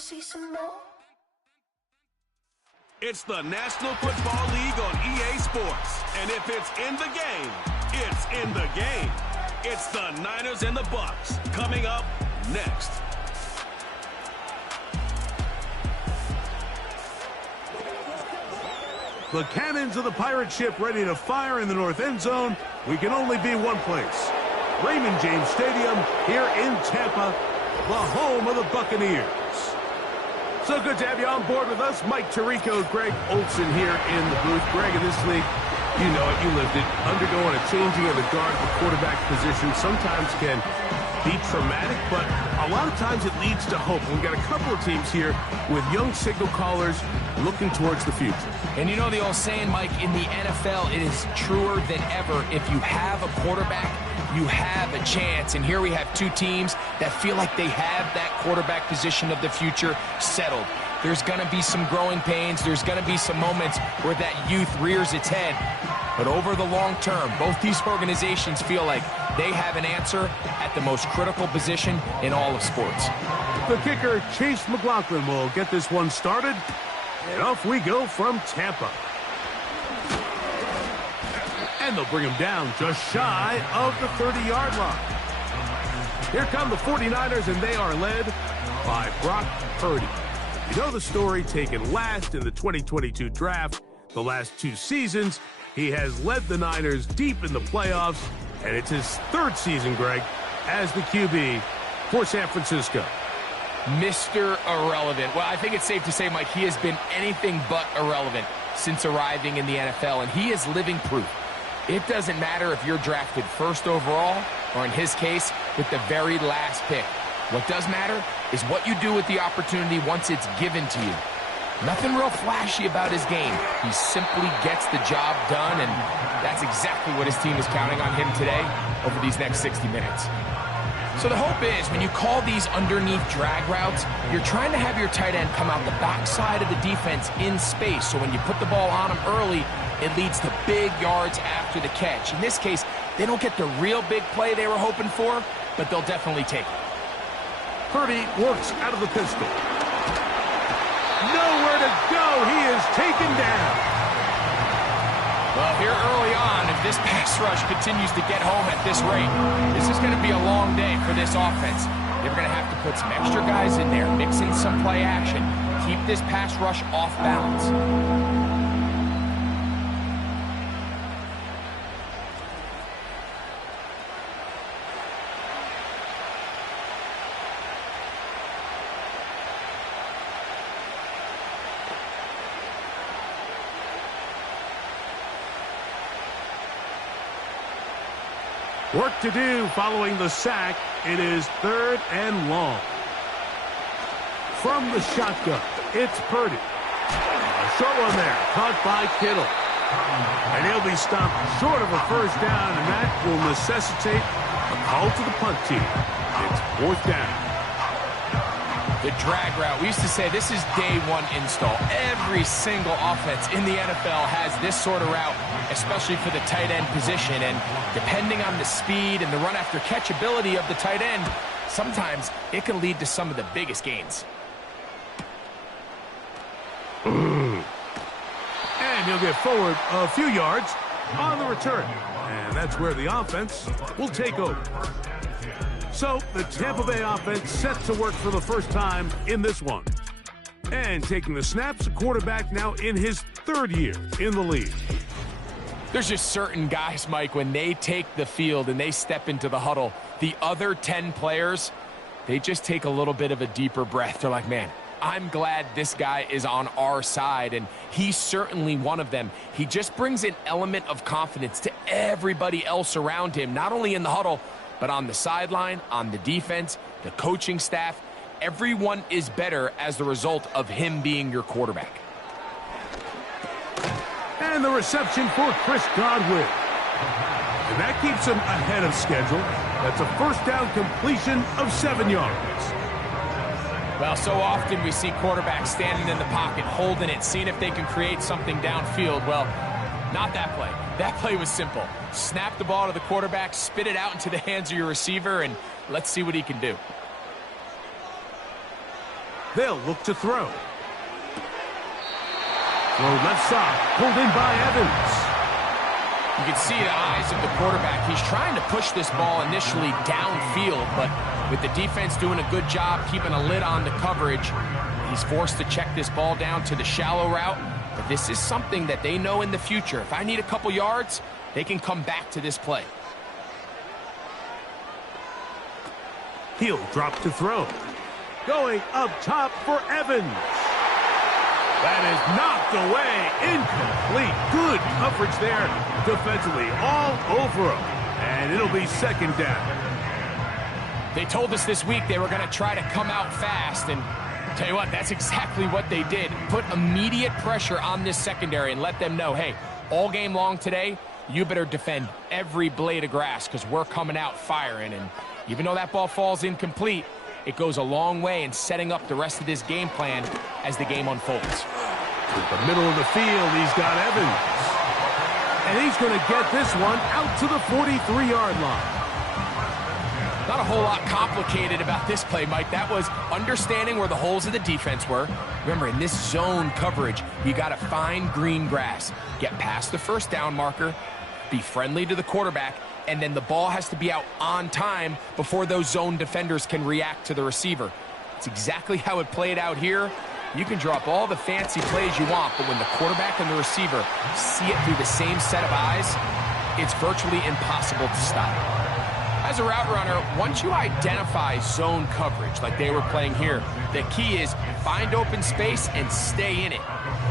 see some more? It's the National Football League on EA Sports. And if it's in the game, it's in the game. It's the Niners and the Bucs coming up next. The cannons of the pirate ship ready to fire in the north end zone. We can only be one place. Raymond James Stadium here in Tampa, the home of the Buccaneers. So good to have you on board with us. Mike Tirico, Greg Olson here in the booth. Greg, in this league, you know it, you lived it. Undergoing a changing of the guard, the quarterback position sometimes can be traumatic, but a lot of times it leads to hope. We've got a couple of teams here with young signal callers looking towards the future. And you know the old saying, Mike, in the NFL, it is truer than ever. If you have a quarterback, you have a chance. And here we have two teams that feel like they have that quarterback position of the future settled. There's going to be some growing pains. There's going to be some moments where that youth rears its head. But over the long term, both these organizations feel like they have an answer at the most critical position in all of sports. The kicker, Chase McLaughlin, will get this one started. And off we go from Tampa. And they'll bring him down just shy of the 30-yard line. Here come the 49ers, and they are led by Brock Purdy. You know the story, taken last in the 2022 draft. The last two seasons, he has led the Niners deep in the playoffs, and it's his third season, Greg, as the QB for San Francisco. Mr. Irrelevant. Well, I think it's safe to say, Mike, he has been anything but irrelevant since arriving in the NFL, and he is living proof. It doesn't matter if you're drafted first overall, or in his case, with the very last pick. What does matter is what you do with the opportunity once it's given to you. Nothing real flashy about his game. He simply gets the job done, and that's exactly what his team is counting on him today over these next 60 minutes. So the hope is, when you call these underneath drag routes, you're trying to have your tight end come out the backside of the defense in space, so when you put the ball on him early, it leads to big yards after the catch. In this case, they don't get the real big play they were hoping for, but they'll definitely take it. Purdy works out of the pistol. Nowhere to go. He is taken down. Well, here early on, if this pass rush continues to get home at this rate, this is going to be a long day for this offense. They're going to have to put some extra guys in there, mix in some play action, keep this pass rush off balance. Work to do following the sack. It is 3rd and long. From the shotgun, it's Purdy. A short one there, caught by Kittle. And he'll be stopped short of a first down, and that will necessitate a call to the punt team. It's 4th down. The drag route. We used to say this is day one install. Every single offense in the NFL has this sort of route, especially for the tight end position. And depending on the speed and the run after catch ability of the tight end, sometimes it can lead to some of the biggest gains. And he'll get forward a few yards on the return. And that's where the offense will take over. So the Tampa Bay offense set to work for the first time in this one. And taking the snaps, the quarterback now in his 3rd year in the league. There's just certain guys, Mike, when they take the field and they step into the huddle, the other 10 players, they just take a little bit of a deeper breath. They're like, man, I'm glad this guy is on our side, and he's certainly one of them. He just brings an element of confidence to everybody else around him, not only in the huddle, but on the sideline, on the defense, the coaching staff. Everyone is better as the result of him being your quarterback. And the reception for Chris Godwin. And that keeps him ahead of schedule. That's a first down completion of 7 yards. Well, so often we see quarterbacks standing in the pocket, holding it, seeing if they can create something downfield. Well, not that play. That play was simple. Snap the ball to the quarterback, spit it out into the hands of your receiver, and let's see what he can do. They'll look to throw. Throw left side, pulled in by Evans. You can see the eyes of the quarterback. He's trying to push this ball initially downfield, but with the defense doing a good job keeping a lid on the coverage, he's forced to check this ball down to the shallow route. But this is something that they know in the future. If I need a couple yards, they can come back to this play. He'll drop to throw. Going up top for Evans. That is knocked away. Incomplete. Good coverage there defensively. All over him. And it'll be second down. They told us this week they were going to try to come out fast. And tell you what, that's exactly what they did. Put immediate pressure on this secondary and let them know, hey, all game long today, you better defend every blade of grass because we're coming out firing. And even though that ball falls incomplete, it goes a long way in setting up the rest of this game plan as the game unfolds. With the middle of the field, he's got Evans. And he's going to get this one out to the 43-yard line. Not a whole lot complicated about this play, Mike. That was understanding where the holes of the defense were. Remember, in this zone coverage, you got to find green grass. Get past the first down marker, be friendly to the quarterback, and then the ball has to be out on time before those zone defenders can react to the receiver. It's exactly how it played out here. You can draw up all the fancy plays you want, but when the quarterback and the receiver see it through the same set of eyes, it's virtually impossible to stop. As a route runner, once you identify zone coverage like they were playing here, the key is find open space and stay in it.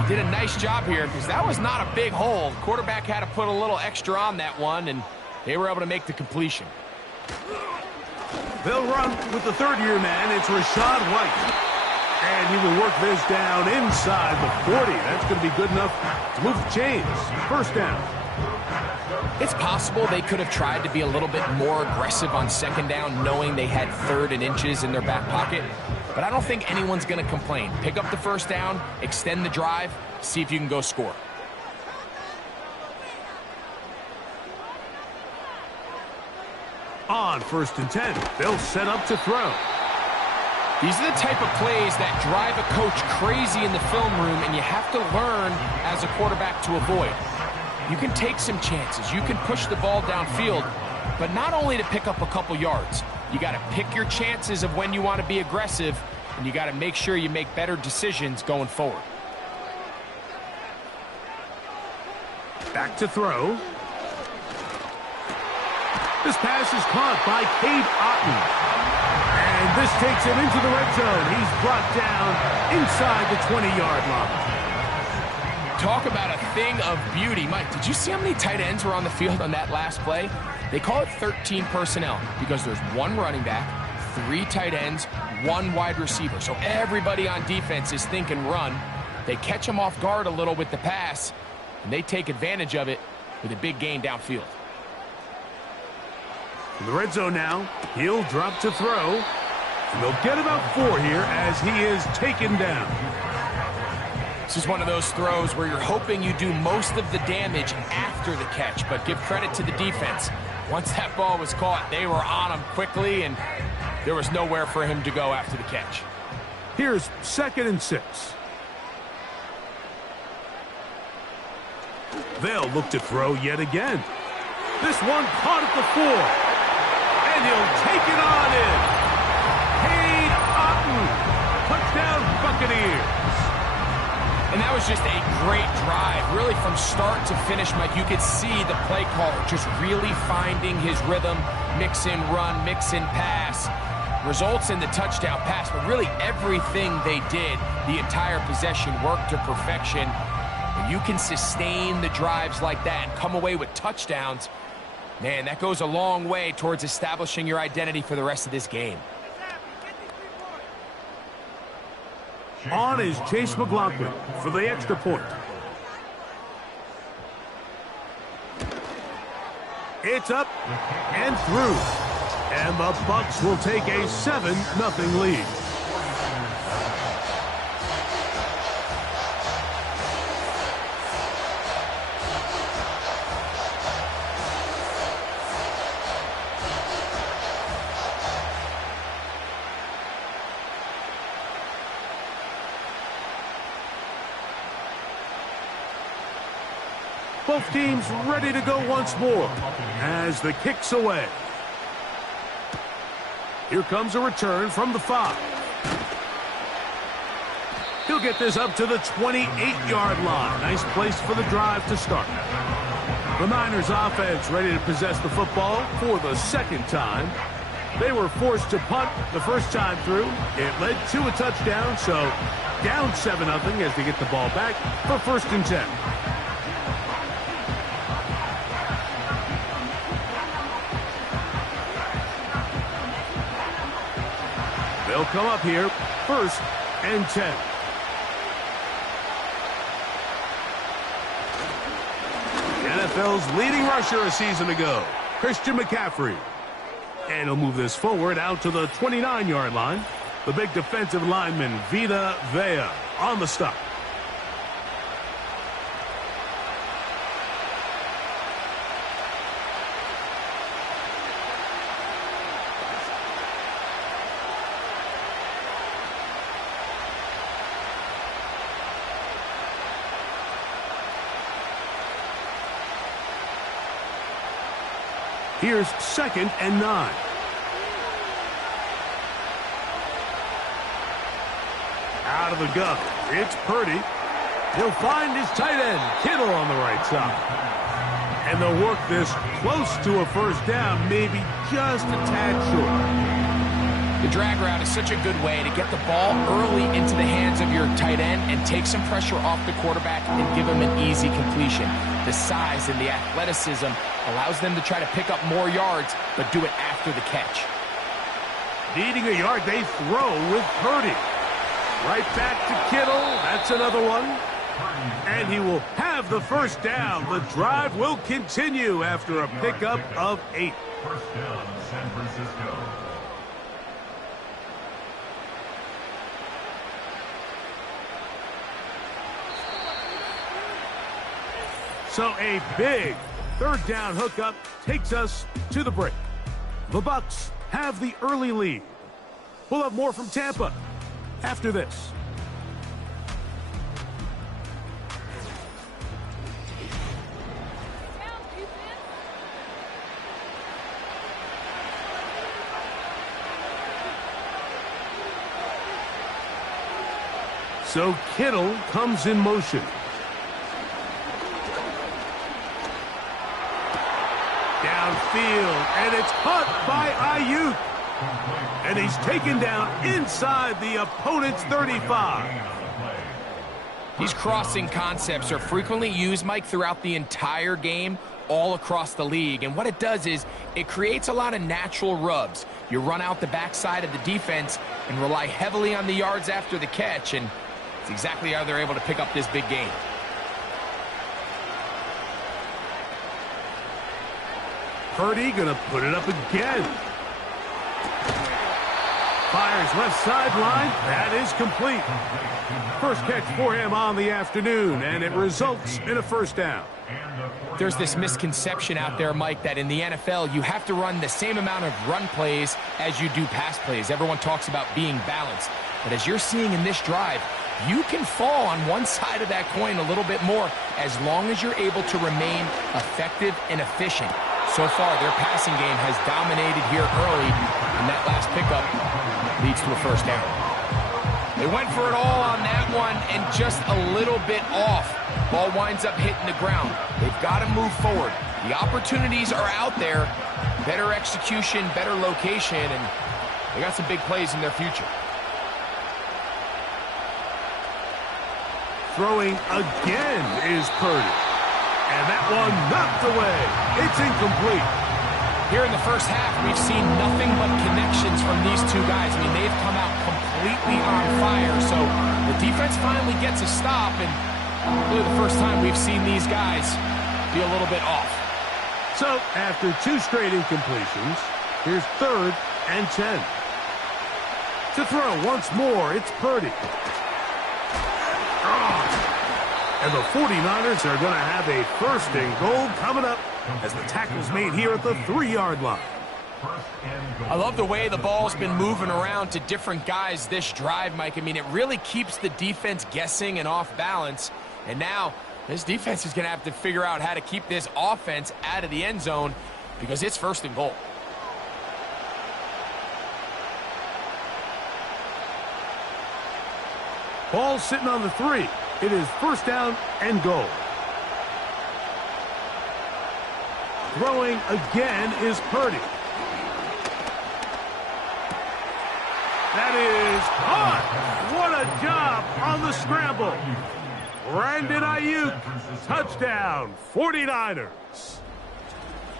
He did a nice job here because that was not a big hole. The quarterback had to put a little extra on that one, and they were able to make the completion. They'll run with the third-year man. It's Rashad White. And he will work this down inside the 40. That's going to be good enough to move the chains. First down. It's possible they could have tried to be a little bit more aggressive on second down, knowing they had 3rd and inches in their back pocket. But I don't think anyone's going to complain. Pick up the first down, extend the drive, see if you can go score. On 1st and 10, they'll set up to throw. These are the type of plays that drive a coach crazy in the film room, and you have to learn as a quarterback to avoid. You can take some chances. You can push the ball downfield, but not only to pick up a couple yards. You got to pick your chances of when you want to be aggressive, and you got to make sure you make better decisions going forward. Back to throw. This pass is caught by Cade Otton. And this takes him into the red zone. He's brought down inside the 20-yard line. Talk about a thing of beauty. Mike, did you see how many tight ends were on the field on that last play? They call it 13 personnel because there's 1 running back, 3 tight ends, 1 wide receiver. So everybody on defense is thinking run. They catch him off guard a little with the pass, and they take advantage of it with a big gain downfield. In the red zone now, he'll drop to throw. And they'll get about 4 here as he is taken down. This is one of those throws where you're hoping you do most of the damage after the catch, but give credit to the defense. Once that ball was caught, they were on him quickly, and there was nowhere for him to go after the catch. Here's 2nd and 6. They'll look to throw yet again. This one caught at the 4. And he'll take it on in. Cade Otton. Touchdown, Buccaneers. And that was just a great drive. Really from start to finish, Mike, you could see the play caller just really finding his rhythm. Mix in run, mix in pass. Results in the touchdown pass. But really everything they did, the entire possession, worked to perfection. When you can sustain the drives like that and come away with touchdowns, man, that goes a long way towards establishing your identity for the rest of this game. On is Chase McLaughlin for the extra point. It's up and through. And the Bucs will take a 7-0 lead. Both teams ready to go once more as the kick's away. Here comes a return from the 5. He'll get this up to the 28-yard line. Nice place for the drive to start. The Niners offense ready to possess the football for the second time. They were forced to punt the first time through. It led to a touchdown, so down 7-0 as they get the ball back for 1st and 10. They'll come up here, 1st and 10. NFL's leading rusher a season ago, Christian McCaffrey. And he'll move this forward out to the 29-yard line. The big defensive lineman, Vita Vea, on the stop. Here's 2nd and 9. Out of the gun. It's Purdy. He'll find his tight end, Kittle, on the right side. And they'll work this close to a 1st down, maybe just a tad short. The drag route is such a good way to get the ball early into the hands of your tight end and take some pressure off the quarterback and give him an easy completion. The size and the athleticism allows them to try to pick up more yards, but do it after the catch. Needing a yard, they throw with Purdy. Right back to Kittle. That's another one. And he will have the 1st down. The drive will continue after a pickup of 8. 1st down, San Francisco. So a big 3rd down hookup takes us to the break. The Bucs have the early lead. We'll have more from Tampa after this. So Kittle comes in motion. Downfield, and it's caught by Ayuk. And he's taken down inside the opponent's 35. These crossing concepts are frequently used, Mike, throughout the entire game, all across the league. And what it does is it creates a lot of natural rubs. You run out the backside of the defense and rely heavily on the yards after the catch, and it's exactly how they're able to pick up this big game. Purdy gonna put it up again. Fires left sideline. That is complete. First catch for him on the afternoon, and it results in a 1st down. There's this misconception out there, Mike, that in the NFL you have to run the same amount of run plays as you do pass plays. Everyone talks about being balanced. But as you're seeing in this drive, you can fall on one side of that coin a little bit more as long as you're able to remain effective and efficient. So far, their passing game has dominated here early, and that last pickup leads to a 1st down. They went for it all on that one and just a little bit off. Ball winds up hitting the ground. They've got to move forward. The opportunities are out there. Better execution, better location, and they got some big plays in their future. Throwing again is Purdy. And that one knocked away. It's incomplete. Here in the first half, we've seen nothing but connections from these two guys. I mean, they've come out completely on fire. So the defense finally gets a stop, and really the first time we've seen these guys be a little bit off. So after 2 straight incompletions, here's 3rd and 10. To throw once more, it's Purdy. And the 49ers are going to have a 1st and goal coming up as the tackle's made here at the 3-yard line. I love the way the ball's been moving around to different guys this drive, Mike. I mean, it really keeps the defense guessing and off balance. And now This defense is going to have to figure out how to keep this offense out of the end zone because it's 1st and goal. Ball sitting on the 3. It is 1st down and goal. Throwing again is Purdy. That is caught. What a job on the scramble. Brandon Ayuk, touchdown, 49ers.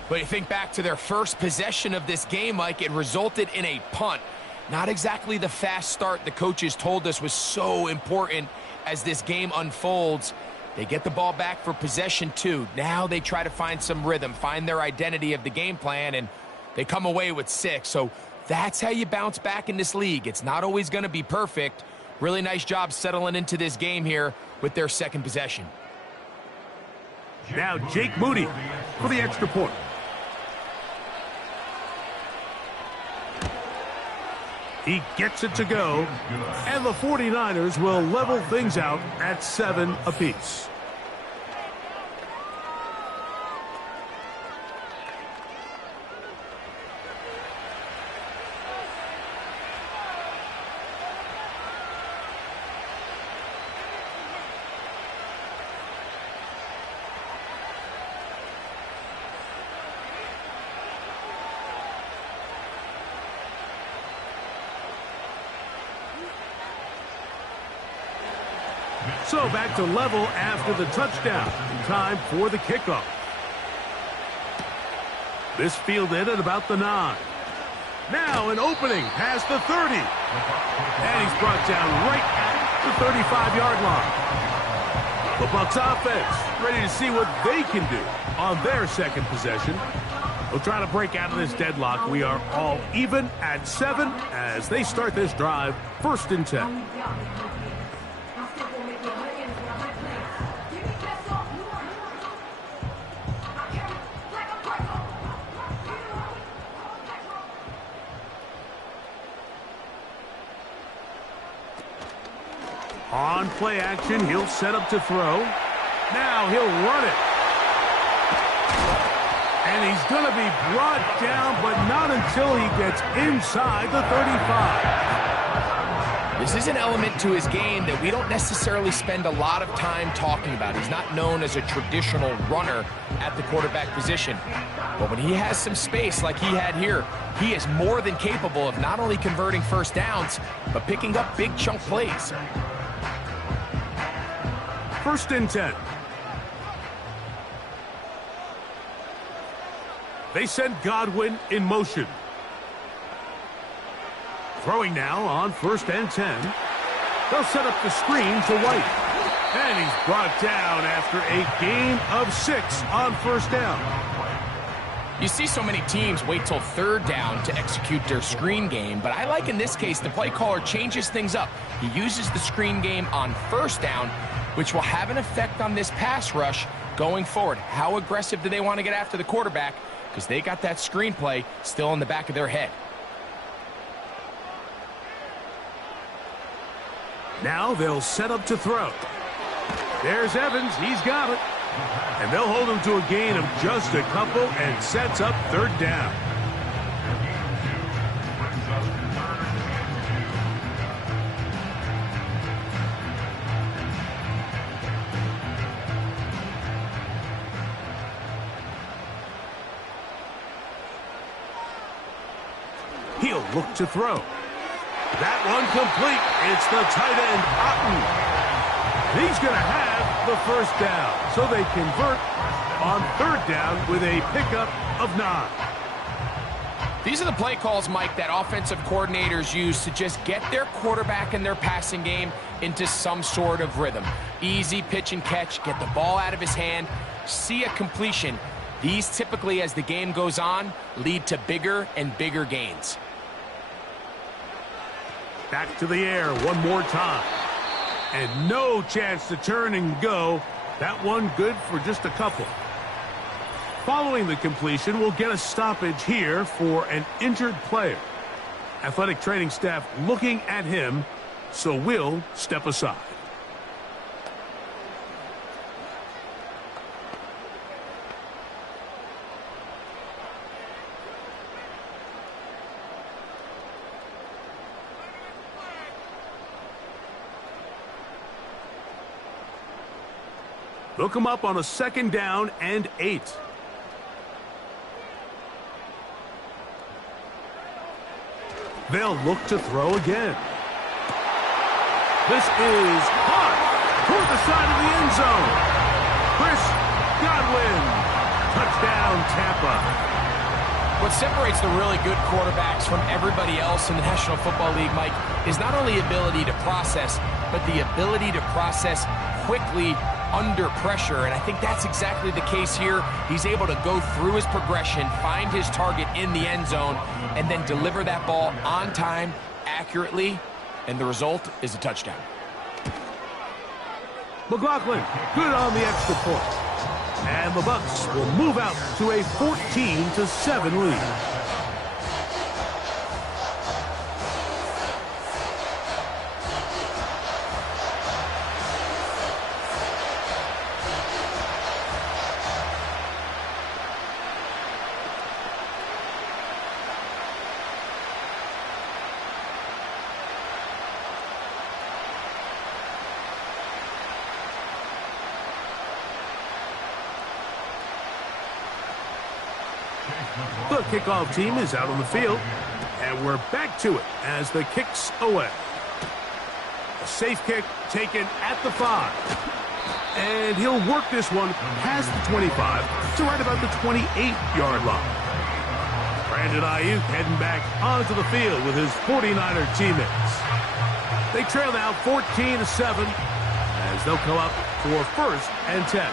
But you think back to their first possession of this game, Mike, it resulted in a punt. Not exactly the fast start the coaches told us was so important as this game unfolds. They get the ball back for possession 2. Now they try to find some rhythm, find their identity of the game plan, and they come away with 6. So that's how you bounce back in this league. It's not always going to be perfect. Really nice job settling into this game here with their 2nd possession. Now Jake Moody for the extra point. He gets it to go, and the 49ers will level things out at 7 apiece. So back to level after the touchdown. Time for the kickoff. This fielded at about the 9. Now an opening past the 30. And he's brought down right at the 35-yard line. The Bucs offense ready to see what they can do on their 2nd possession. They'll try to break out of this deadlock. We are all even at 7 as they start this drive, 1st and 10. On play action, he'll set up to throw. Now he'll run it. And he's going to be brought down, but not until he gets inside the 35. This is an element to his game that we don't necessarily spend a lot of time talking about. He's not known as a traditional runner at the quarterback position. But when he has some space like he had here, he is more than capable of not only converting 1st downs, but picking up big chunk plays. 1st and 10. They send Godwin in motion. Throwing now on 1st and 10. They'll set up the screen to White. And he's brought down after a gain of 6 on 1st down. You see so many teams wait till 3rd down to execute their screen game, but I like in this case the play caller changes things up. He uses the screen game on 1st down, which will have an effect on this pass rush going forward. How aggressive do they want to get after the quarterback? Because they got that screen play still in the back of their head. Now they'll set up to throw. There's Evans. He's got it. And they'll hold him to a gain of just a couple and sets up 3rd down. He'll look to throw. That one complete. It's the tight end, Otten. He's going to have the 1st down. So they convert on 3rd down with a pickup of 9. These are the play calls, Mike, that offensive coordinators use to just get their quarterback and their passing game into some sort of rhythm. Easy pitch and catch, get the ball out of his hand, see a completion. These typically, as the game goes on, lead to bigger and bigger gains. Back to the air one more time. And no chance to turn and go. That one good for just a couple. Following the completion, we'll get a stoppage here for an injured player. Athletic training staff looking at him, so we'll step aside. They'll come up on a 2nd down and 8. They'll look to throw again. This is caught toward the side of the end zone. Chris Godwin. Touchdown, Tampa. What separates the really good quarterbacks from everybody else in the National Football League, Mike, is not only ability to process, but the ability to process quickly under pressure. And I think that's exactly the case here. He's able to go through his progression, find his target in the end zone, and then deliver that ball on time, accurately, and the result is a touchdown. McLaughlin, good on the extra point. And the Bucs will move out to a 14-7 lead. The kickoff team is out on the field, and we're back to it as the kick's away. A safe kick taken at the 5. And he'll work this one past the 25 to right about the 28-yard line. Brandon Ayuk heading back onto the field with his 49er teammates. They trail now 14-7 as they'll come up for 1st and 10.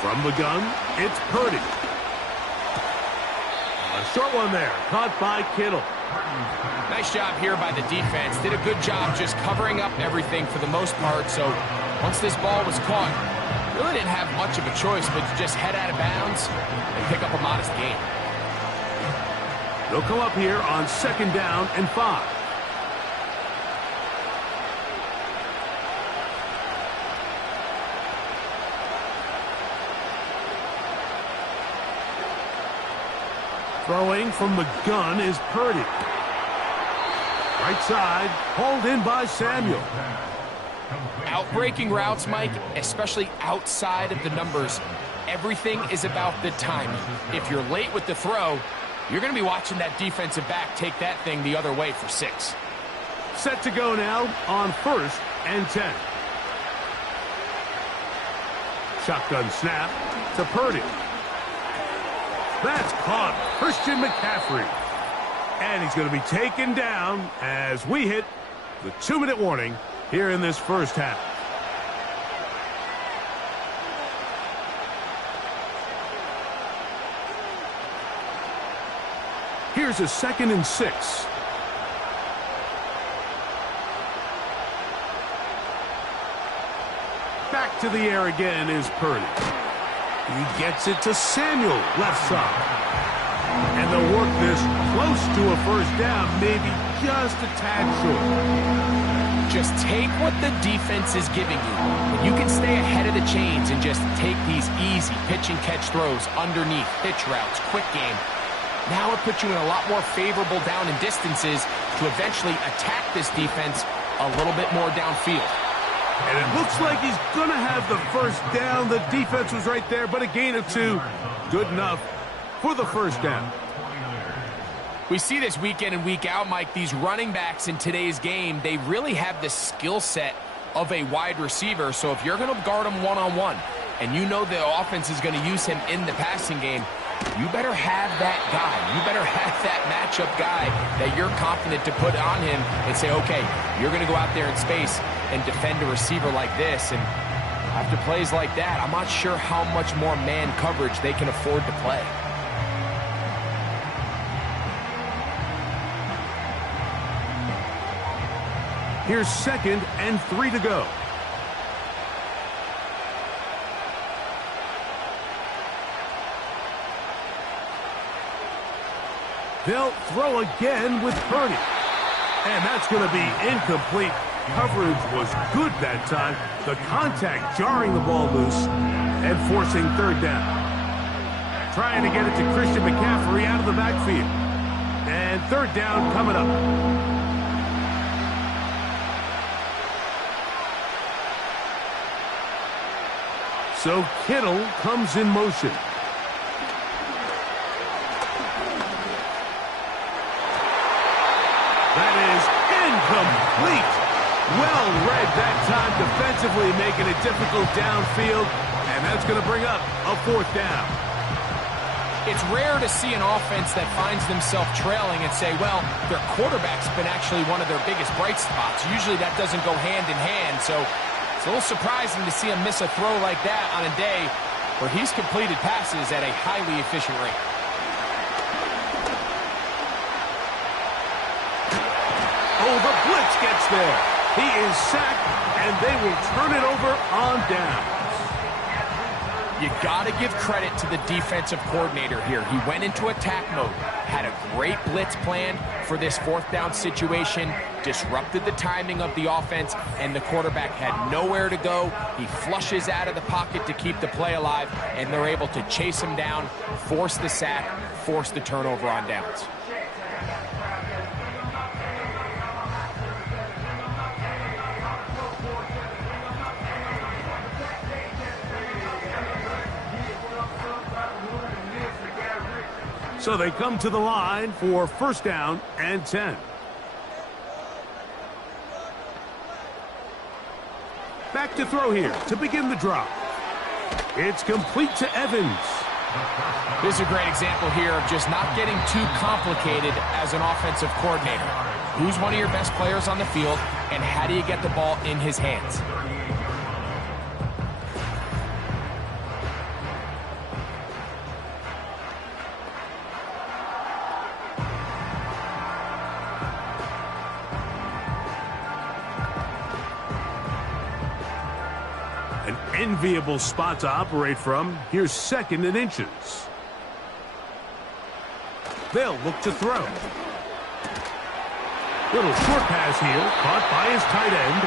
From the gun, it's Purdy. A short one there, caught by Kittle. Nice job here by the defense. Did a good job just covering up everything for the most part. So once this ball was caught, really didn't have much of a choice but to just head out of bounds and pick up a modest gain. They'll come up here on 2nd down and 5. Throwing from the gun is Purdy. Right side, hauled in by Samuel. Outbreaking routes, Mike, especially outside of the numbers, everything is about the timing. If you're late with the throw, you're going to be watching that defensive back take that thing the other way for 6. Set to go now on 1st and 10. Shotgun snap to Purdy. That's caught. Christian McCaffrey. And he's going to be taken down as we hit the 2-minute warning here in this first half. Here's a 2nd and 6. Back to the air again is Purdy. He gets it to Samuel, left side. And they'll work this close to a 1st down, maybe just a tad short. Just take what the defense is giving you. When you can stay ahead of the chains and just take these easy pitch and catch throws underneath, pitch routes, quick game, now it puts you in a lot more favorable down and distances to eventually attack this defense a little bit more downfield. And it looks like he's going to have the 1st down. The defense was right there, but a gain of 2. Good enough for the 1st down. We see this week in and week out, Mike. These running backs in today's game, they really have the skill set of a wide receiver. So if you're going to guard him one-on-one and you know the offense is going to use him in the passing game, you better have that guy. You better have that matchup guy that you're confident to put on him and say, okay, you're going to go out there in space and defend a receiver like this. And after plays like that, I'm not sure how much more man coverage they can afford to play. Here's 2nd and 3 to go. They'll throw again with Purdy. And that's going to be incomplete. coverage was good that time. The contact jarring the ball loose and forcing third down. Trying to get it to Christian McCaffrey out of the backfield. And third down coming up. So Kittle comes in motion. That is incomplete. Well read that time defensively, making it difficult downfield. And that's going to bring up a fourth down. It's rare to see an offense that finds themselves trailing and say, well, their quarterback's been actually one of their biggest bright spots. Usually that doesn't go hand in hand, so it's a little surprising to see him miss a throw like that on a day where he's completed passes at a highly efficient rate. Oh, the blitz gets there. He is sacked, and they will turn it over on down. You got to give credit to the defensive coordinator here. He went into attack mode, had a great blitz plan for this fourth down situation, disrupted the timing of the offense, and the quarterback had nowhere to go. He flushes out of the pocket to keep the play alive, and they're able to chase him down, force the sack, force the turnover on downs. So they come to the line for first down and 10. Back to throw here to begin the drive. It's complete to Evans. This is a great example here of just not getting too complicated as an offensive coordinator. Who's one of your best players on the field, and how do you get the ball in his hands? An enviable spot to operate from. Here's second and inches. They'll look to throw. Little short pass here, caught by his tight end.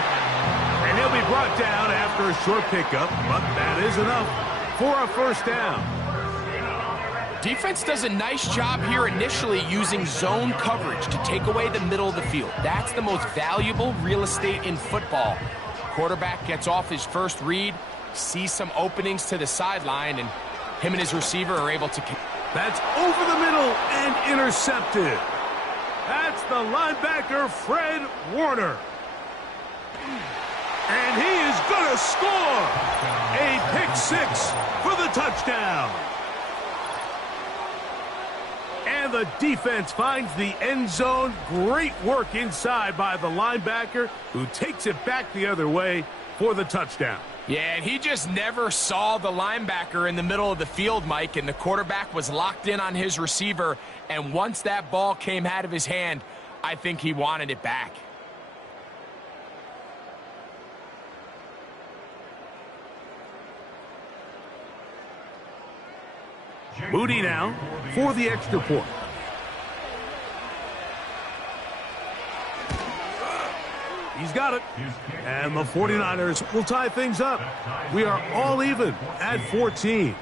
And he'll be brought down after a short pickup, but that is enough for a first down. Defense does a nice job here initially using zone coverage to take away the middle of the field. That's the most valuable real estate in football. Quarterback gets off his first read, sees some openings to the sideline, and him and his receiver are able to... That's over the middle and intercepted. That's the linebacker, Fred Warner. And he is going to score. A pick six for the touchdown. And the defense finds the end zone. Great work inside by the linebacker, who takes it back the other way for the touchdown. Yeah, and he just never saw the linebacker in the middle of the field, Mike, and the quarterback was locked in on his receiver, and once that ball came out of his hand, I think he wanted it back. Moody now for the extra point. He's got it. And the 49ers will tie things up. We are all even at 14.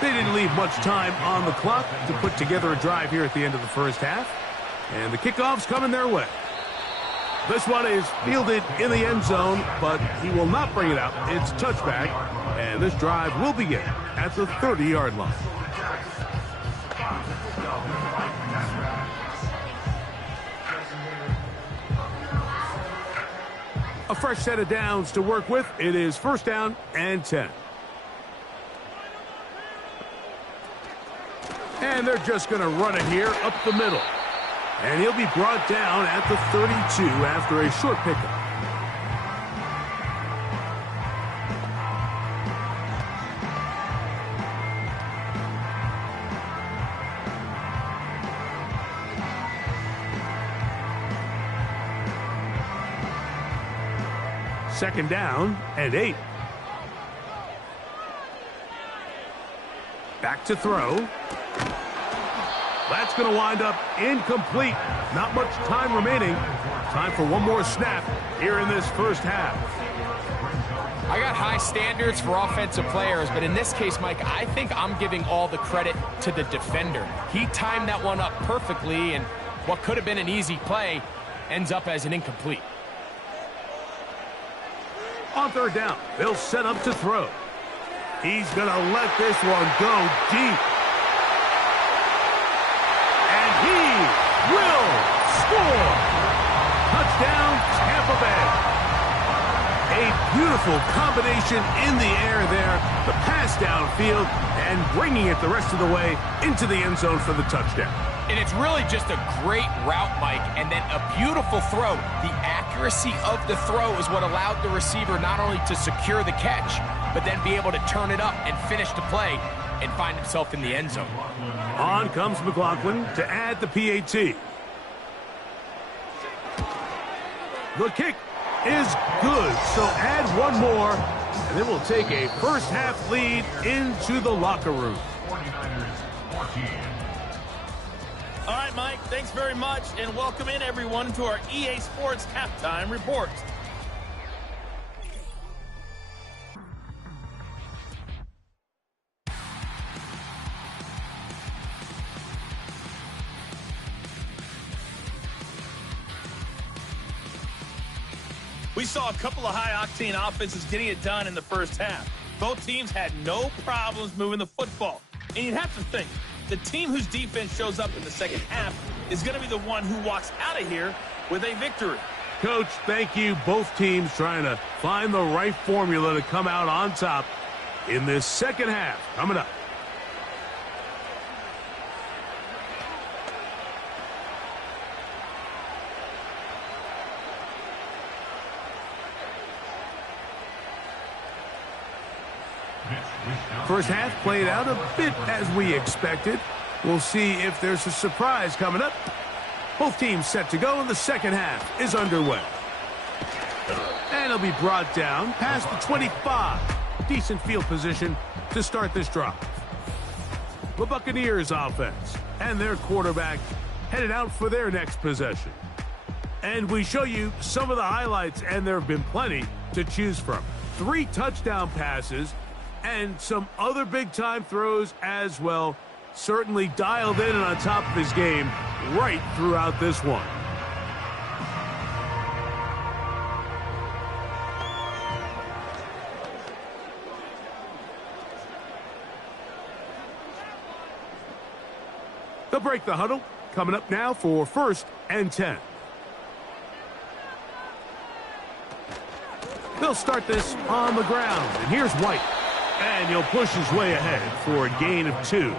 They didn't leave much time on the clock to put together a drive here at the end of the first half. And the kickoff's coming their way. This one is fielded in the end zone, but he will not bring it out. It's touchback, and this drive will begin at the 30-yard line. A fresh set of downs to work with. It is first down and 10. And they're just going to run it here up the middle. And he'll be brought down at the 32 after a short pickup. Second down and 8. Back to throw. That's going to wind up incomplete. Not much time remaining. Time for one more snap here in this first half. I got high standards for offensive players, but in this case, Mike, I think I'm giving all the credit to the defender. He timed that one up perfectly, and what could have been an easy play ends up as an incomplete. On third down, they'll set up to throw. He's going to let this one go deep. And he will score. Touchdown, Tampa Bay. A beautiful combination in the air there. The pass downfield and bringing it the rest of the way into the end zone for the touchdown. And it's really just a great route, Mike, and then a beautiful throw. The accuracy of the throw is what allowed the receiver not only to secure the catch, but then be able to turn it up and finish the play and find himself in the end zone. On comes McLaughlin to add the PAT. The kick is good, so add one more, and then we'll take a first half lead into the locker room. 49ers 14. All right, Mike, thanks very much, and welcome in everyone to our EA Sports Halftime Report. We saw a couple of high-octane offenses getting it done in the first half. Both teams had no problems moving the football. And you'd have to think, the team whose defense shows up in the second half is going to be the one who walks out of here with a victory. Coach, thank you. Both teams trying to find the right formula to come out on top in this second half. Coming up. First half played out a bit as we expected. We'll see if there's a surprise coming up. Both teams set to go, and the second half is underway. And it'll be brought down past the 25. Decent field position to start this drive. The Buccaneers offense and their quarterback headed out for their next possession. And we show you some of the highlights, and there have been plenty to choose from. 3 touchdown passes and some other big-time throws as well. Certainly dialed in and on top of his game right throughout this one. They'll break the huddle. Coming up now for 1st and 10. They'll start this on the ground. And here's White. And he'll push his way ahead for a gain of 2.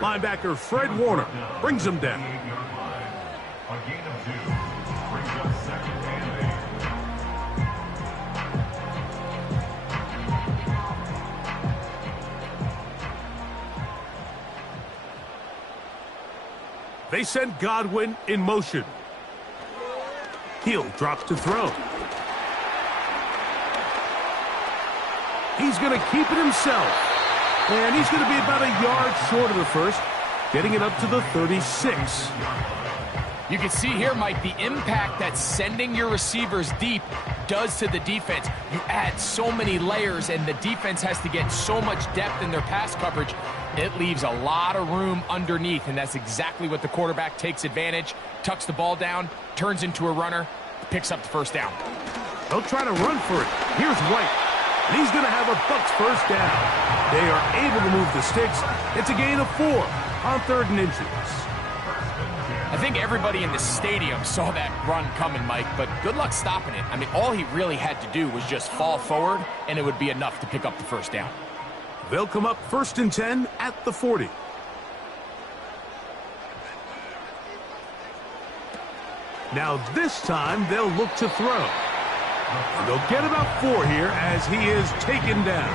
Linebacker Fred Warner brings him down. A gain of 2. Brings up 2nd and 8. They send Godwin in motion. He'll drop to throw. He's going to keep it himself. And he's going to be about a yard short of the first, getting it up to the 36. You can see here, Mike, the impact that sending your receivers deep does to the defense. You add so many layers, and the defense has to get so much depth in their pass coverage. It leaves a lot of room underneath, and that's exactly what the quarterback takes advantage, tucks the ball down, turns into a runner, picks up the first down. They'll try to run for it. Here's White. And he's going to have a Bucs first down. They are able to move the sticks. It's a gain of 4 on 3rd and inches. I think everybody in the stadium saw that run coming, Mike, but good luck stopping it. I mean, all he really had to do was just fall forward, and it would be enough to pick up the first down. They'll come up 1st and 10 at the 40. Now this time they'll look to throw. And they'll get about 4 here as he is taken down.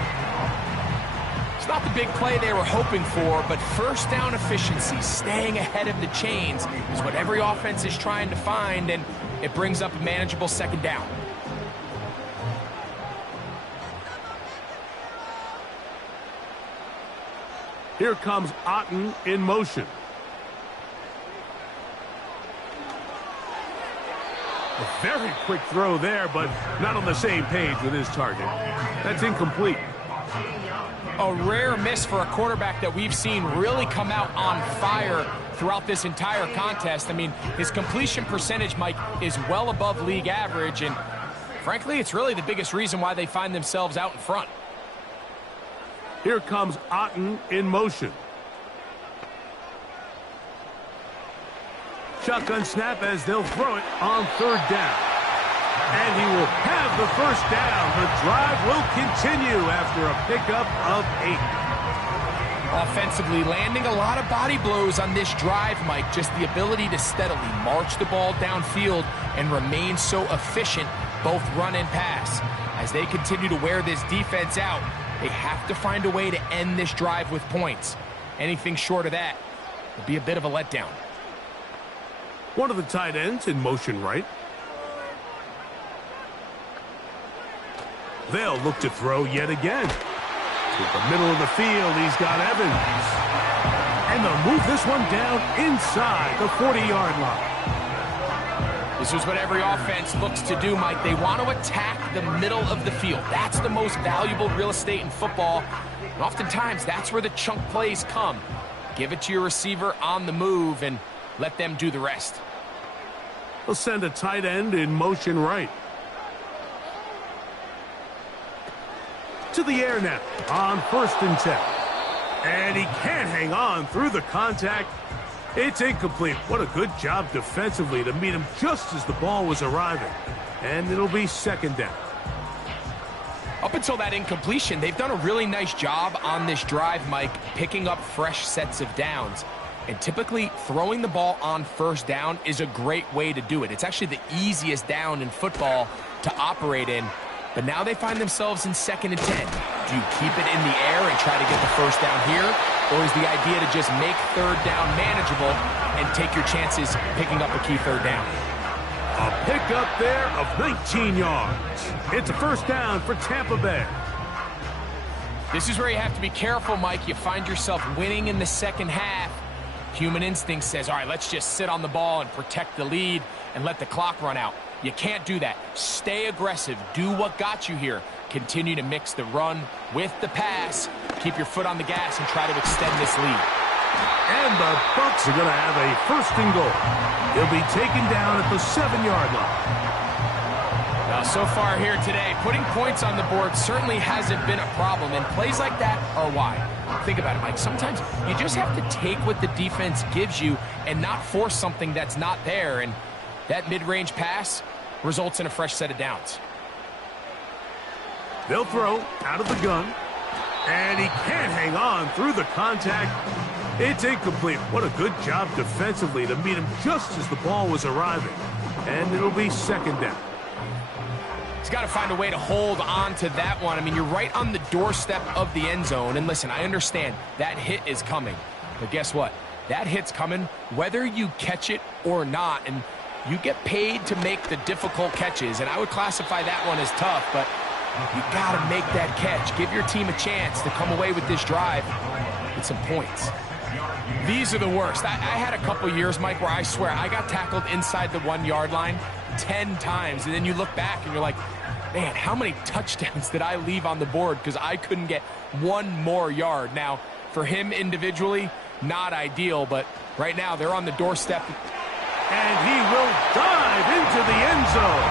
It's not the big play they were hoping for, but first down efficiency, staying ahead of the chains, is what every offense is trying to find, and it brings up a manageable 2nd down. Here comes Otten in motion. A very quick throw there, but not on the same page with his target. That's incomplete. A rare miss for a quarterback that we've seen really come out on fire throughout this entire contest. I mean, his completion percentage, Mike, is well above league average, and frankly, it's really the biggest reason why they find themselves out in front. Here comes Otten in motion. Shotgun snap as they'll throw it on third down. And he will have the first down. The drive will continue after a pickup of 8. Offensively, landing a lot of body blows on this drive, Mike. Just the ability to steadily march the ball downfield and remain so efficient, both run and pass. As they continue to wear this defense out, they have to find a way to end this drive with points. Anything short of that would be a bit of a letdown. One of the tight ends in motion right. They'll look to throw yet again. To the middle of the field, he's got Evans. And they'll move this one down inside the 40-yard line. This is what every offense looks to do, Mike. They want to attack the middle of the field. That's the most valuable real estate in football. And oftentimes, that's where the chunk plays come. Give it to your receiver on the move and let them do the rest. They'll send a tight end in motion right. To the air now on 1st and 10. And he can't hang on through the contact. It's incomplete. What a good job defensively to meet him just as the ball was arriving. And it'll be 2nd down. Up until that incompletion, they've done a really nice job on this drive, Mike, picking up fresh sets of downs. And typically, throwing the ball on 1st down is a great way to do it. It's actually the easiest down in football to operate in. But now they find themselves in 2nd and 10. Do you keep it in the air and try to get the 1st down here? Or is the idea to just make 3rd down manageable and take your chances picking up a key 3rd down? A pickup there of 19 yards. It's a 1st down for Tampa Bay. This is where you have to be careful, Mike. You find yourself winning in the 2nd half. Human instinct says, all right, let's just sit on the ball and protect the lead and let the clock run out. You can't do that. Stay aggressive. Do what got you here. Continue to mix the run with the pass. Keep your foot on the gas and try to extend this lead. And the Bucs are going to have a 1st and goal. He'll be taken down at the 7-yard line. Now, so far here today, putting points on the board certainly hasn't been a problem, and plays like that are why. Think about it, Mike. Sometimes you just have to take what the defense gives you and not force something that's not there, and that mid-range pass results in a fresh set of downs. They'll throw out of the gun, and he can't hang on through the contact. It's incomplete. What a good job defensively to meet him just as the ball was arriving. And it'll be 2nd down. He's got to find a way to hold on to that one. I mean, you're right on the doorstep of the end zone. And listen, I understand that hit is coming. But guess what? That hit's coming whether you catch it or not. And you get paid to make the difficult catches. And I would classify that one as tough, but you got to make that catch. Give your team a chance to come away with this drive with some points. These are the worst. I had a couple years, Mike, where I swear I got tackled inside the 1-yard line 10 times. And then you look back and you're like, man, how many touchdowns did I leave on the board because I couldn't get one more yard? Now, for him individually, not ideal, but right now they're on the doorstep. And he will dive into the end zone.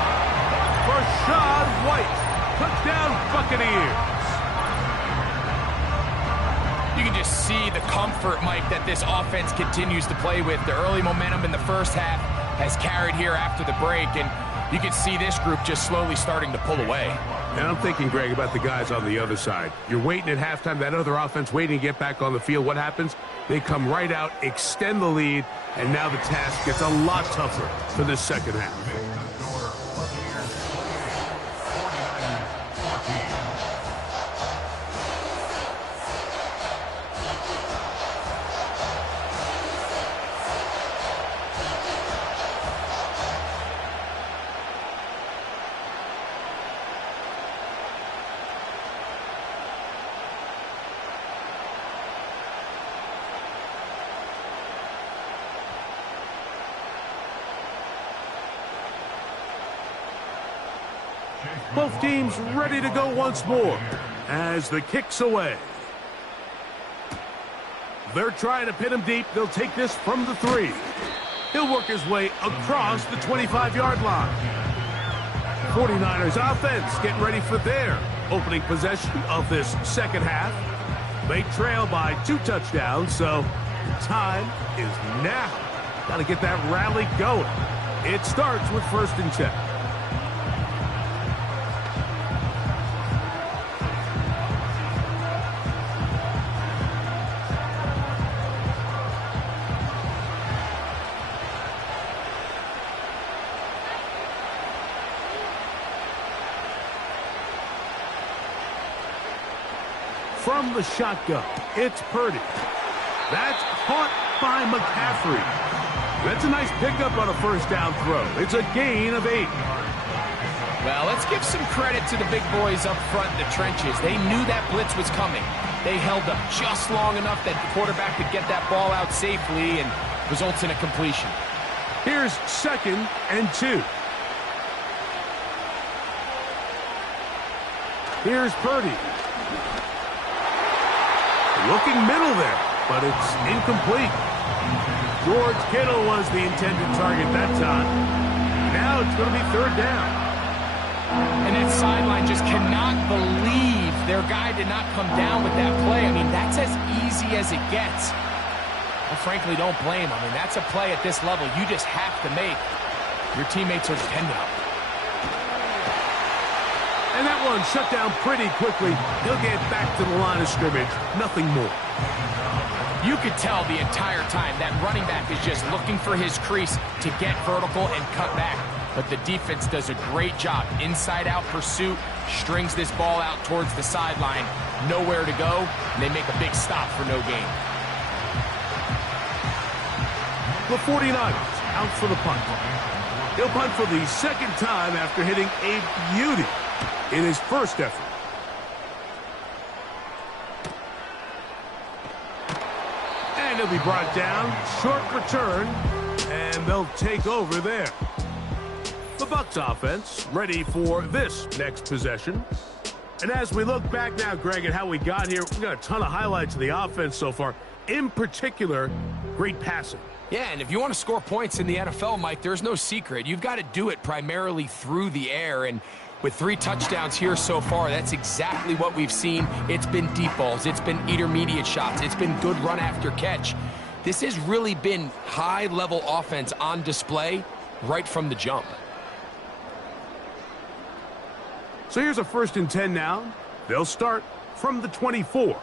Rashad White, touchdown Buccaneers. You can just see the comfort, Mike, that this offense continues to play with. The early momentum in the 1st half has carried here after the break, and you can see this group just slowly starting to pull away. And I'm thinking, Greg, about the guys on the other side. You're waiting at halftime, that other offense waiting to get back on the field. What happens? They come right out, extend the lead, and now the task gets a lot tougher for this 2nd half. Both teams ready to go once more as the kick's away. They're trying to pin him deep. They'll take this from the 3. He'll work his way across the 25-yard line. 49ers offense getting ready for their opening possession of this second half. They trail by 2 touchdowns, so time is now. Got to get that rally going. It starts with 1st and 10. From the shotgun, it's Purdy. That's caught by McCaffrey. That's a nice pickup on a 1st down throw. It's a gain of 8. Well, let's give some credit to the big boys up front in the trenches. They knew that blitz was coming. They held up just long enough that the quarterback could get that ball out safely and results in a completion. Here's 2nd and 2. Here's Purdy. Looking middle there, but it's incomplete. George Kittle was the intended target that time. Now it's going to be 3rd down. And that sideline just cannot believe their guy did not come down with that play. I mean, that's as easy as it gets. Well, frankly, don't blame him. I mean, that's a play at this level you just have to make. Your teammates are dependent on it. And that one shut down pretty quickly. He'll get back to the line of scrimmage. Nothing more. You could tell the entire time that running back is just looking for his crease to get vertical and cut back. But the defense does a great job. Inside-out pursuit, strings this ball out towards the sideline. Nowhere to go, and they make a big stop for no gain. The 49ers out for the punt. He'll punt for the 2nd time after hitting a beauty in his 1st effort. And he'll be brought down. Short return. And they'll take over there. The Bucs offense ready for this next possession. And as we look back now, Greg, at how we got here, we've got a ton of highlights of the offense so far. In particular, great passing. Yeah, and if you want to score points in the NFL, Mike, there's no secret. You've got to do it primarily through the air, and with 3 touchdowns here so far, that's exactly what we've seen. It's been deep balls. It's been intermediate shots. It's been good run after catch. This has really been high-level offense on display right from the jump. So here's a 1st and 10 now. They'll start from the 24.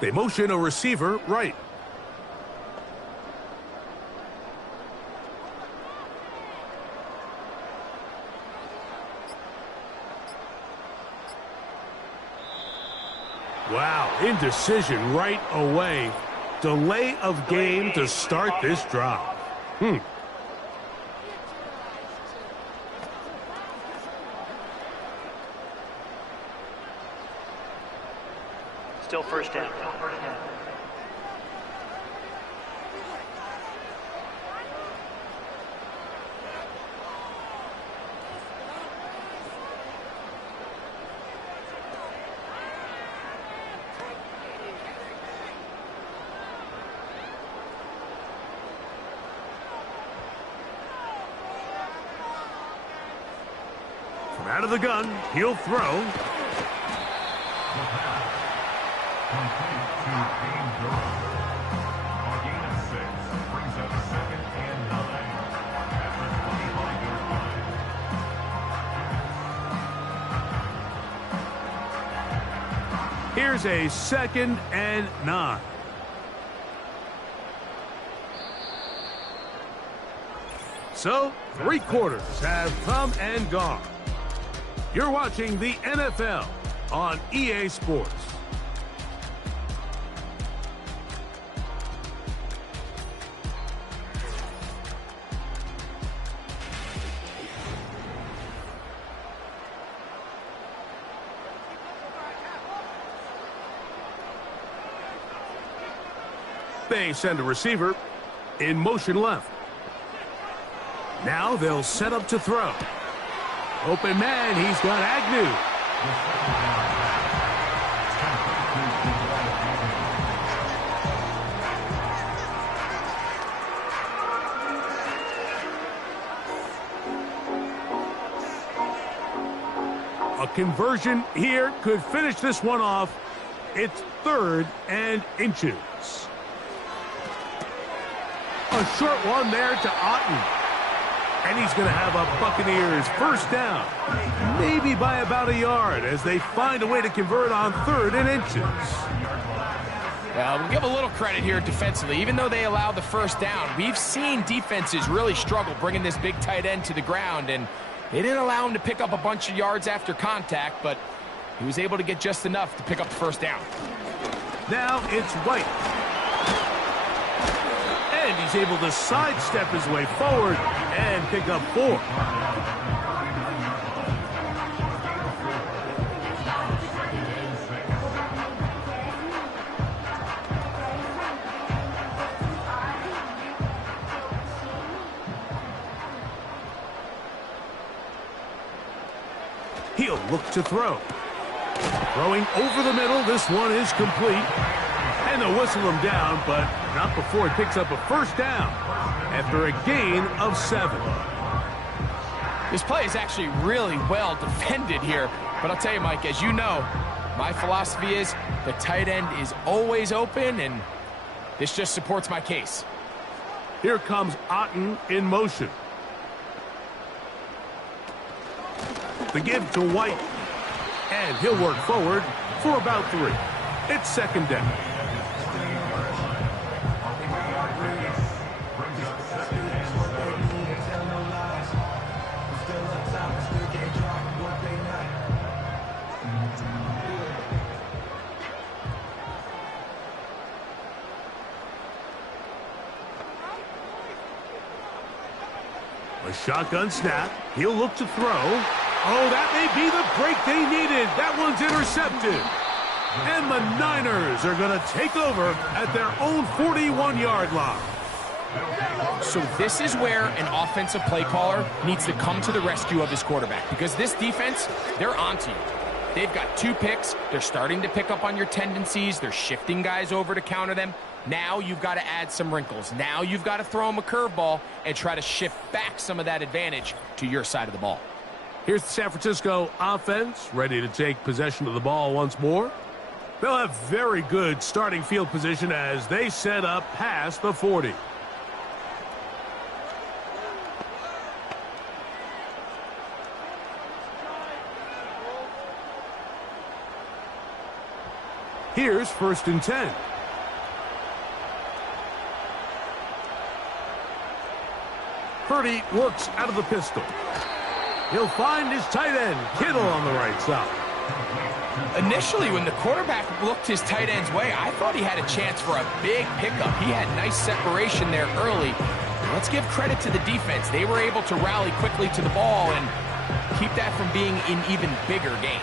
They motion a receiver right. Wow, indecision right away. Delay of game to start this drive. Still 1st down. From out of the gun, he'll throw. Complete to Dean Durham. On a gain of 6, brings up 2nd and 9 at the 25-yard line. Here's a 2nd and 9. So, 3 quarters have come and gone. You're watching the NFL on EA Sports. They send a receiver in motion left. Now they'll set up to throw. Open man, he's got Agnew. A conversion here could finish this one off. It's 3rd and inches. A short one there to Otten. And he's going to have a Buccaneers first down. Maybe by about a yard as they find a way to convert on 3rd and inches. Well, we'll give a little credit here defensively. Even though they allowed the first down, we've seen defenses really struggle bringing this big tight end to the ground, and they didn't allow him to pick up a bunch of yards after contact, but he was able to get just enough to pick up the first down. Now it's White. And he's able to sidestep his way forward and pick up 4. He'll look to throw. Throwing over the middle, this one is complete. And they'll whistle him down, but not before he picks up a first down after a gain of 7. This play is actually really well defended here. But I'll tell you, Mike, as you know, my philosophy is the tight end is always open, and this just supports my case. Here comes Otten in motion. The give to White. And he'll work forward for about 3. It's 2nd down. A shotgun snap. He'll look to throw. Oh, that may be the break they needed. That one's intercepted. And the Niners are going to take over at their own 41-yard line. So this is where an offensive play caller needs to come to the rescue of his quarterback, because this defense, they're onto you. They've got 2 picks. They're starting to pick up on your tendencies. They're shifting guys over to counter them. Now you've got to add some wrinkles. Now you've got to throw them a curveball and try to shift back some of that advantage to your side of the ball. Here's the San Francisco offense, ready to take possession of the ball once more. They'll have very good starting field position as they set up past the 40. Here's 1st and 10. Purdy works out of the pistol. He'll find his tight end, Kittle, on the right side. Initially, when the quarterback looked his tight end's way, I thought he had a chance for a big pickup. He had nice separation there early. Let's give credit to the defense. They were able to rally quickly to the ball and keep that from being an even bigger game.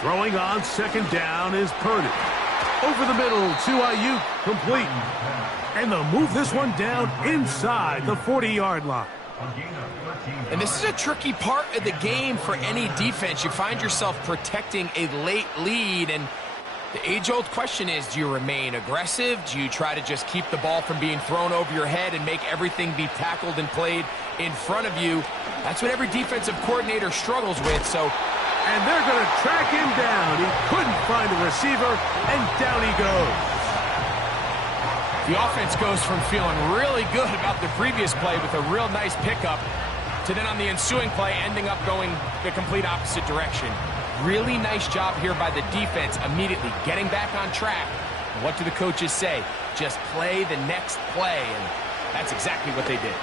Throwing on 2nd down is Purdy. Over the middle to Ayuk, complete. And they'll move this one down inside the 40-yard line. And this is a tricky part of the game for any defense. You find yourself protecting a late lead, and the age-old question is, do you remain aggressive? Do you try to just keep the ball from being thrown over your head and make everything be tackled and played in front of you? That's what every defensive coordinator struggles with, so... And they're going to track him down. He couldn't find a receiver, and down he goes. The offense goes from feeling really good about the previous play with a real nice pickup to then on the ensuing play ending up going the complete opposite direction. Really nice job here by the defense immediately getting back on track. And what do the coaches say? Just play the next play, and that's exactly what they did.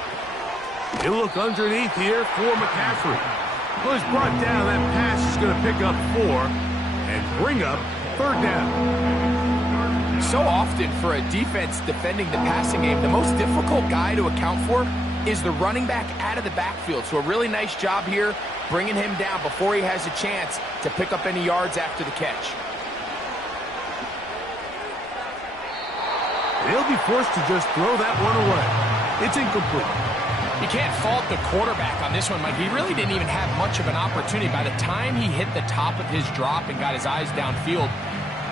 He'll look underneath here for McCaffrey. Well, he's brought down. That pass is going to pick up 4 and bring up 3rd down. So often for a defense defending the passing game, the most difficult guy to account for is the running back out of the backfield. So a really nice job here, bringing him down before he has a chance to pick up any yards after the catch. They'll be forced to just throw that one away. It's incomplete. You can't fault the quarterback on this one, Mike. He really didn't even have much of an opportunity. By the time he hit the top of his drop and got his eyes downfield,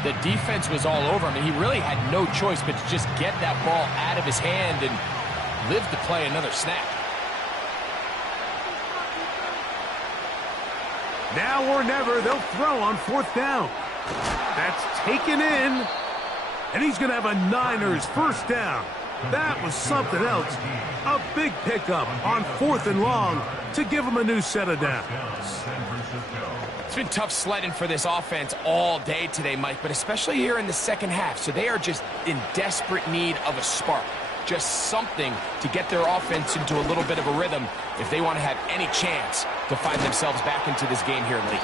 the defense was all over him, and he really had no choice but to just get that ball out of his hand and live to play another snap. Now or never, they'll throw on 4th down. That's taken in. And he's going to have a Niners first down. That was something else. A big pickup on 4th and long to give him a new set of downs. It's been tough sledding for this offense all day today, Mike, but especially here in the second half. So they are just in desperate need of a spark. Just something to get their offense into a little bit of a rhythm if they want to have any chance to find themselves back into this game here late.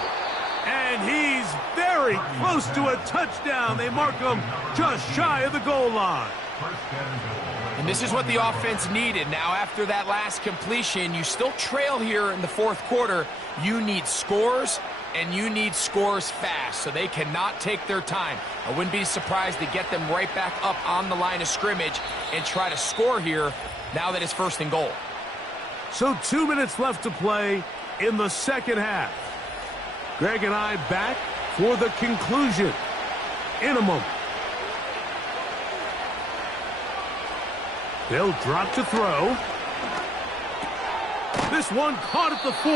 And he's very close to a touchdown. They mark him just shy of the goal line. And this is what the offense needed. Now, after that last completion, you still trail here in the 4th quarter. You need scores, and you need scores fast, so they cannot take their time. I wouldn't be surprised to get them right back up on the line of scrimmage and try to score here now that it's 1st and goal. So 2 minutes left to play in the second half. Greg and I back for the conclusion in a moment. They'll drop to throw. This one caught at the 4.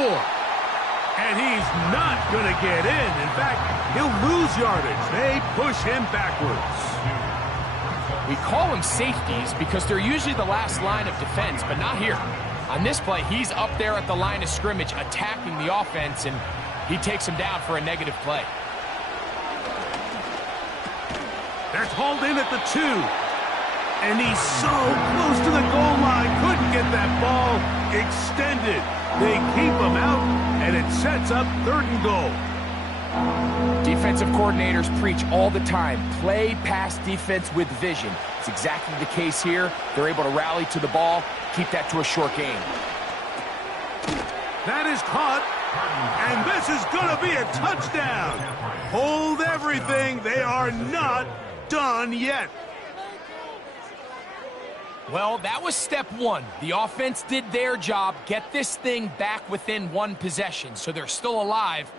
And he's not going to get in. In fact, he'll lose yardage. They push him backwards. We call them safeties because they're usually the last line of defense, but not here. On this play, he's up there at the line of scrimmage attacking the offense, and he takes him down for a negative play. They're hauled in at the 2. And he's so close to the goal line. Couldn't get that ball extended. They keep him out, and it sets up 3rd and goal. Defensive coordinators preach all the time, play pass defense with vision. It's exactly the case here. They're able to rally to the ball, keep that to a short game. That is caught, and this is going to be a touchdown. Hold everything. They are not done yet. Well, that was step 1. The offense did their job, get this thing back within 1 possession, so they're still alive.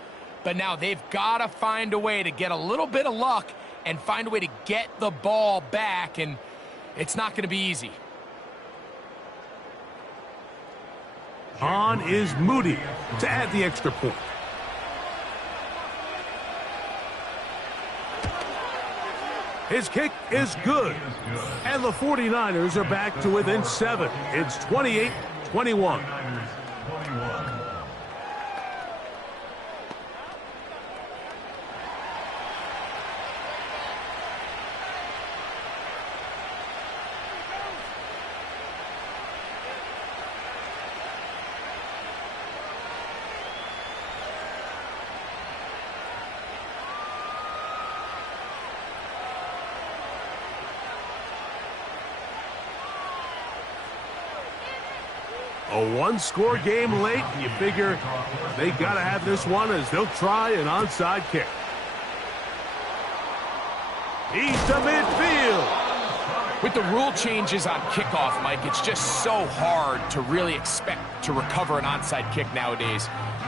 But now they've got to find a way to get a little bit of luck and find a way to get the ball back, and it's not going to be easy. On is Moody to add the extra point. His kick is good. And the 49ers are back to within 7. It's 28-21. A one-score game late, and you figure they got to have this one as they'll try an onside kick. He's to midfield. With the rule changes on kickoff, Mike, it's just so hard to really expect to recover an onside kick nowadays.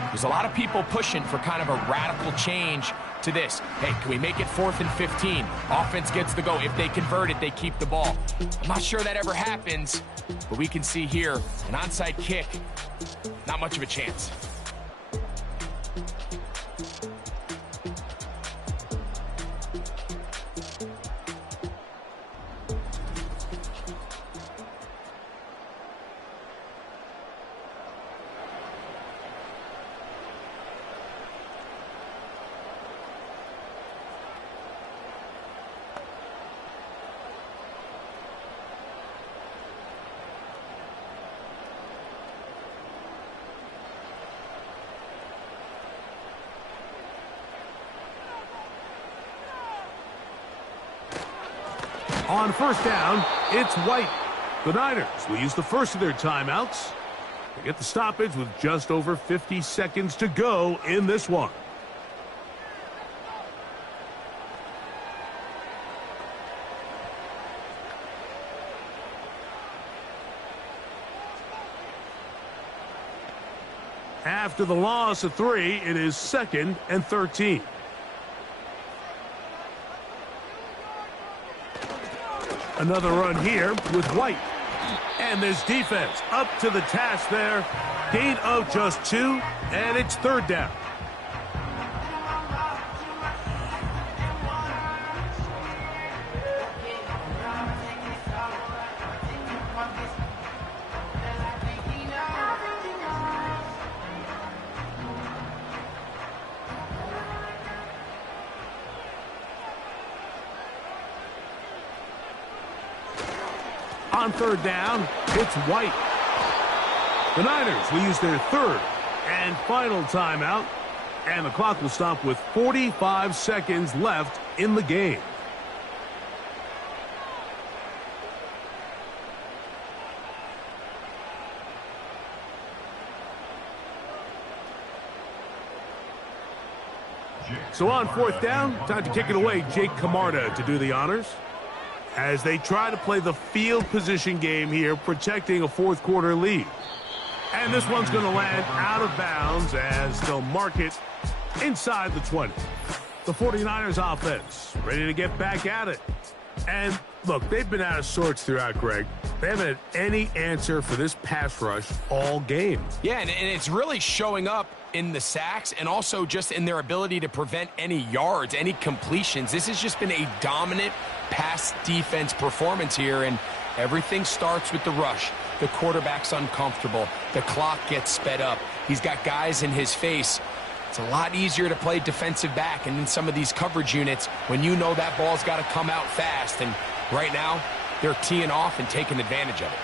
There's a lot of people pushing for kind of a radical change to this. Hey, can we make it 4th and 15? Offense gets the go. If they convert it, they keep the ball. I'm not sure that ever happens, but we can see here an onside kick, not much of a chance. On first down, it's White. The Niners will use the first of their timeouts. They get the stoppage with just over 50 seconds to go in this one. After the loss of 3, it is 2nd and 13. Another run here with White. And this defense up to the task there. Gain of just 2, and it's 3rd down. On 3rd down, it's White. The Niners will use their 3rd and final timeout, and the clock will stop with 45 seconds left in the game. So on 4th down, time to kick it away. Jake Camarda to do the honors, as they try to play the field position game here, protecting a 4th quarter lead. And this one's going to land out of bounds as they'll mark it inside the 20. The 49ers offense ready to get back at it. And look, they've been out of sorts throughout, Greg. They haven't had any answer for this pass rush all game. Yeah, and it's really showing up in the sacks and also just in their ability to prevent any yards, any completions. This has just been a dominant pass defense performance here, and everything starts with the rush. The quarterback's uncomfortable. The clock gets sped up. He's got guys in his face. It's a lot easier to play defensive back and in some of these coverage units when you know that ball's got to come out fast, and right now they're teeing off and taking advantage of it.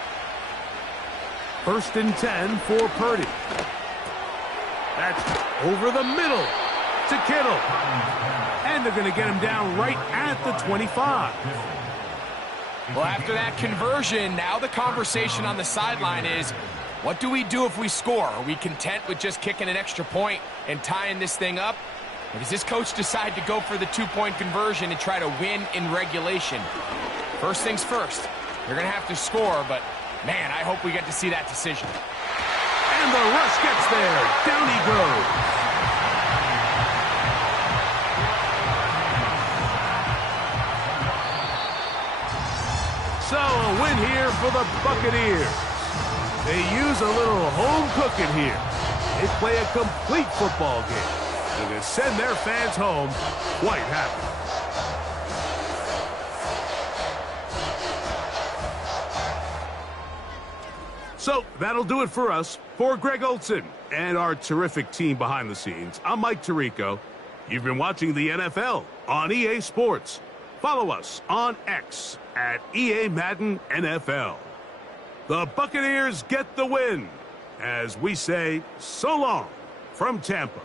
1st and 10 for Purdy. That's over the middle to Kittle. And they're going to get him down right at the 25. Well, after that conversion, now the conversation on the sideline is, what do we do if we score? Are we content with just kicking an extra point and tying this thing up? Or does this coach decide to go for the 2-point conversion and try to win in regulation? First things first, they're going to have to score, but man, I hope we get to see that decision. And the rush gets there. Down he goes. So a win here for the Buccaneers. They use a little home cooking here. They play a complete football game. They're going to send their fans home quite happy. So that'll do it for us. For Greg Olson and our terrific team behind the scenes, I'm Mike Tirico. You've been watching the NFL on EA Sports. Follow us on X at EA Madden NFL. The Buccaneers get the win as we say so long from Tampa.